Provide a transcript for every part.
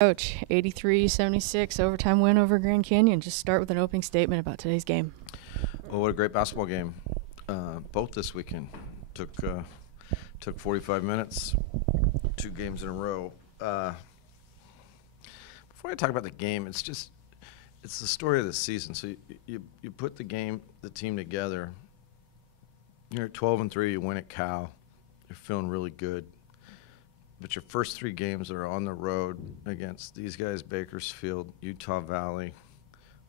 Coach, 83-76 overtime win over Grand Canyon. Just start with an opening statement about today's game. Well, what a great basketball game. Both this weekend. Took 45 minutes, 2 games in a row. Before I talk about the game, it's the story of the season. So you put the team together. You're at 12-3, you win at Cal. You're feeling really good. But your first 3 games are on the road against these guys, Bakersfield, Utah Valley,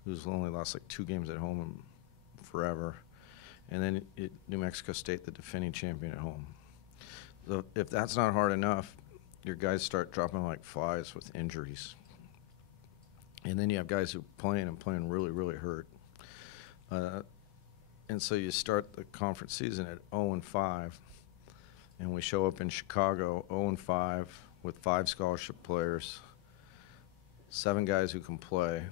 who's only lost like 2 games at home in forever. And then New Mexico State, the defending champion at home. So if that's not hard enough, your guys start dropping like flies with injuries. And then you have guys who are playing really, really hurt. And so you start the conference season at 0-5. And we show up in Chicago 0-5 with 5 scholarship players, 7 guys who can play,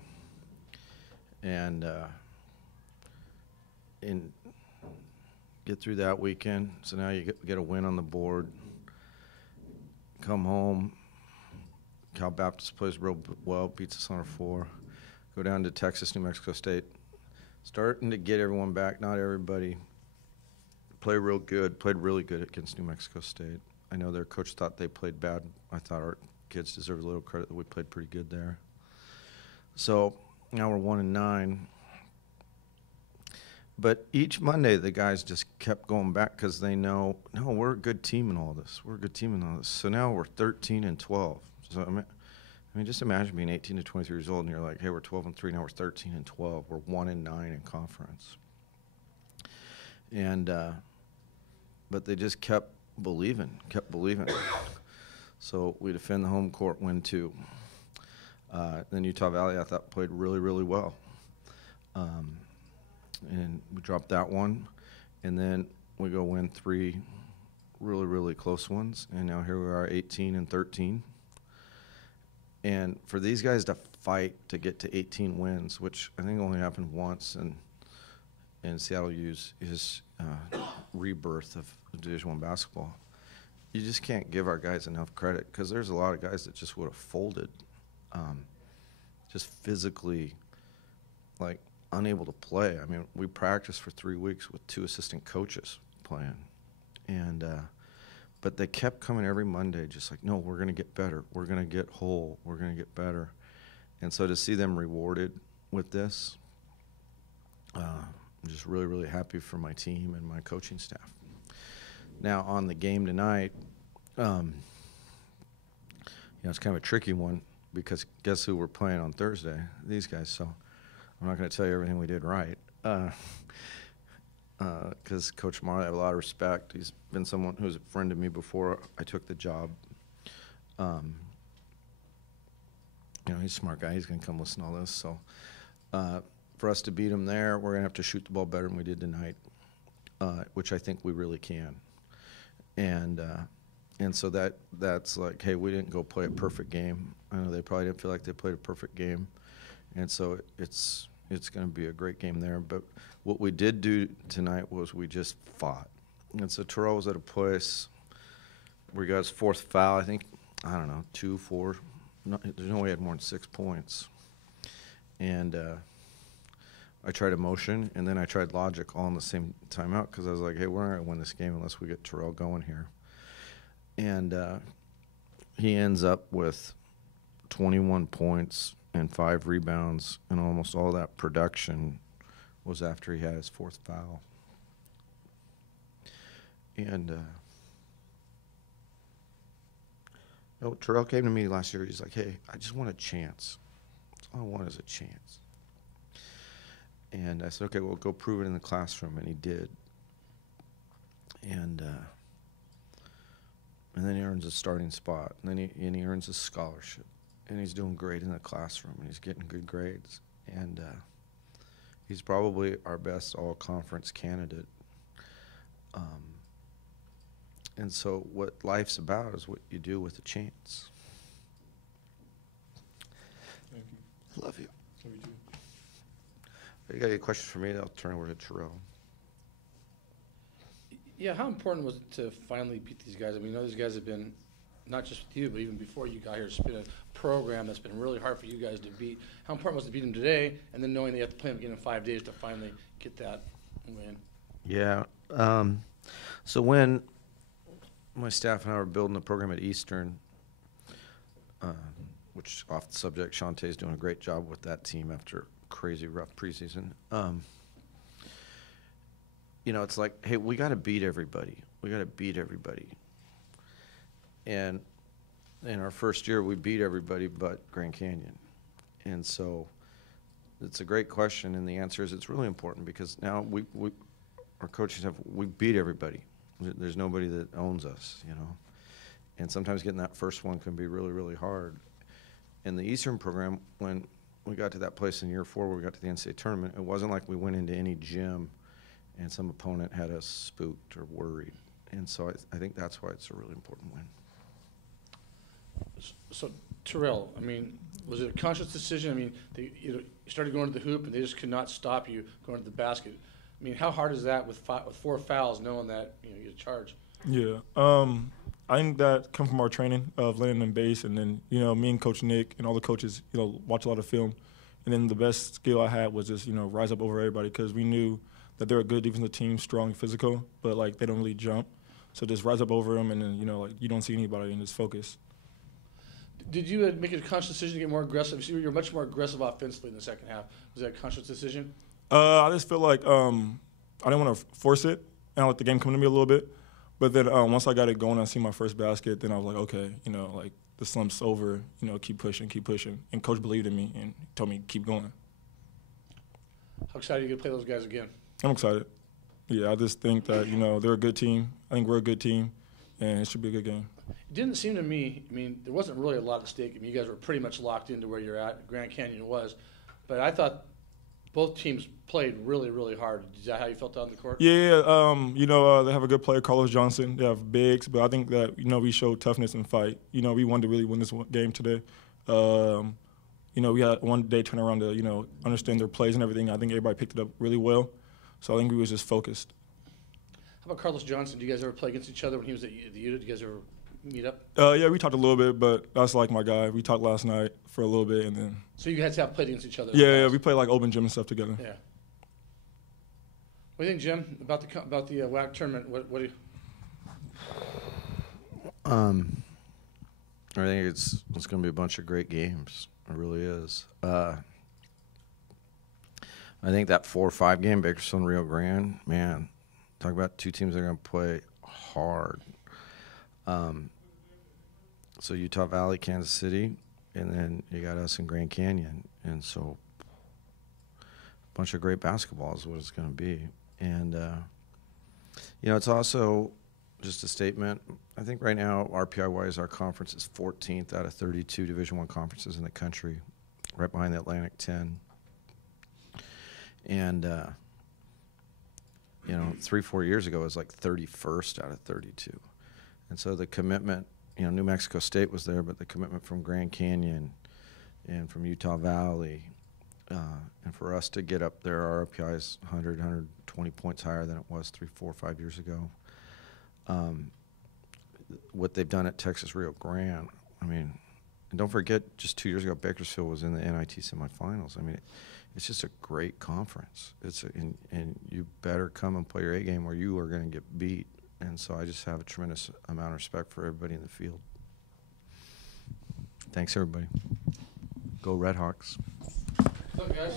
and get through that weekend. So now you get a win on the board. Come home. Cal Baptist plays real well, beats us on our floor. Go down to Texas, New Mexico State. Starting to get everyone back, not everybody. Played really good against New Mexico State. I know their coach thought they played bad. I thought our kids deserve a little credit that we played pretty good there. So now we're 1-9. But each Monday the guys just kept going back because they know, no, we're a good team in all this. So now we're 13-12. So I mean, just imagine being 18 to 23 years old and you're like, hey, we're 12-3, now we're 13-12. We're 1-9 in conference. And but they just kept believing. So we defend the home court, win 2. Then Utah Valley, I thought, played really, really well. And we dropped that one. And then we go win 3 really, really close ones. And now here we are, 18-13. And for these guys to fight to get to 18 wins, which I think only happened once, and Seattle U's rebirth of Division I basketball, you just can't give our guys enough credit because there's a lot of guys that just would have folded, just physically, like, unable to play. I mean, we practiced for 3 weeks with 2 assistant coaches playing, and but they kept coming every Monday, just like, no, we're going to get better, we're going to get whole, we're going to get better. And so to see them rewarded with this, I'm just really, really happy for my team and my coaching staff. Now, on the game tonight, it's kind of a tricky one because guess who we're playing on Thursday? These guys. So I'm not going to tell you everything we did right because Coach Marley, I have a lot of respect. He's been someone who's a friend to me before I took the job. He's a smart guy. He's going to come listen to all this. So for us to beat him there, we're going to have to shoot the ball better than we did tonight, which I think we really can. And so that's like, hey, we didn't go play a perfect game. I know they probably didn't feel like they played a perfect game. And so it's going to be a great game there. But what we did do tonight was we just fought. And so Terrell was at a place where he got his 4th foul, I think, 2, 4. No, there's no way he had more than 6 points. And I tried emotion, and then I tried logic all in the same timeout because I was like, hey, we're not going to win this game unless we get Terrell going here. And he ends up with 21 points and 5 rebounds, and almost all that production was after he had his 4th foul. And Terrell came to me last year. He's like, hey, I just want a chance. That's all I want is a chance. And I said, okay, well, go prove it in the classroom. And he did. And then he earns a starting spot. And then he earns a scholarship. And he's doing great in the classroom. And he's getting good grades. And he's probably our best all-conference candidate. And so what life's about is what you do with a chance. Thank you. I love you. Love you too. If you got any questions for me, I'll turn over to Terrell. Yeah, how important was it to finally beat these guys? I mean, these guys have been not just with you, but even before you got here, it's been a program that's been really hard for you guys to beat. How important was it to beat them today, and then knowing they have to play them again in 5 days to finally get that win? Yeah. So when my staff and I were building the program at Eastern, which off the subject, Shantae's doing a great job with that team after a crazy rough preseason. You know, it's like, hey, we got to beat everybody. We got to beat everybody. And in our first year, we beat everybody but Grand Canyon. And so it's a great question, and the answer is it's really important because now our coaches we beat everybody. There's nobody that owns us, you know. And sometimes getting that first one can be really, really hard. In the Eastern program, when we got to that place in year 4 where we got to the NCAA tournament, it wasn't like we went into any gym and some opponent had us spooked or worried. And so I think that's why it's a really important win. So, Terrell, I mean, was it a conscious decision? I mean, you started going to the hoop and they just could not stop you going to the basket. I mean, how hard is that with 4 fouls, knowing that you get a charge? Yeah, I think that come from our training of landing in base, and then me and Coach Nick and all the coaches watch a lot of film, and then the best skill I had was just rise up over everybody because we knew that they're a good defensive team, strong, physical, but like they don't really jump. So just rise up over them, and then like you don't see anybody and just focus. Did you make a conscious decision to get more aggressive? You were much more aggressive offensively in the second half. Was that a conscious decision? I just feel like I didn't want to force it, and I let the game come to me a little bit. But then once I got it going, I see my first basket. Then I was like, okay, like the slump's over. Keep pushing, keep pushing. And Coach believed in me and told me keep going. How excited are you to play those guys again? I'm excited. Yeah, I just think that they're a good team. I think we're a good team, and it should be a good game. It didn't seem to me. I mean, there wasn't really a lot at stake. I mean, you guys were pretty much locked into where you're at. Grand Canyon was, but I thought both teams played really, really hard. Is that how you felt on the court? Yeah, they have a good player, Carlos Johnson. They have bigs, but I think that we showed toughness and fight. We wanted to really win this game today. We had one day turnaround to understand their plays and everything. I think everybody picked it up really well, so I think we was just focused. How about Carlos Johnson? Do you guys ever play against each other when he was at the UTA? Did you guys ever meet up? Yeah, we talked a little bit, but that's like my guy. We talked last night for a little bit, and then. So you guys have played against each other? Yeah, we play like open gym and stuff together. Yeah. What do you think, Jim, about the WAC tournament? What do you? I think it's going to be a bunch of great games. It really is. I think that 4-5 game, Bakersfield and Rio Grande, man, talk about two teams that are going to play hard. So Utah Valley, Kansas City, and then you got us in Grand Canyon. And so a bunch of great basketball is what it's going to be. And, it's also just a statement. I think right now, RPI-wise, our conference is 14th out of 32 Division I conferences in the country, right behind the Atlantic 10. And, 3-4 years ago, it was like 31st out of 32. And so the commitment, New Mexico State was there, but the commitment from Grand Canyon and from Utah Valley, and for us to get up there, our RPI is 100, 120 points higher than it was 3, 4, 5 years ago. What they've done at Texas Rio Grande, and don't forget, just 2 years ago, Bakersfield was in the NIT semifinals. It's just a great conference. And you better come and play your A game or you are going to get beat. And so I just have a tremendous amount of respect for everybody in the field. Thanks, everybody. Go Redhawks. What's up, guys?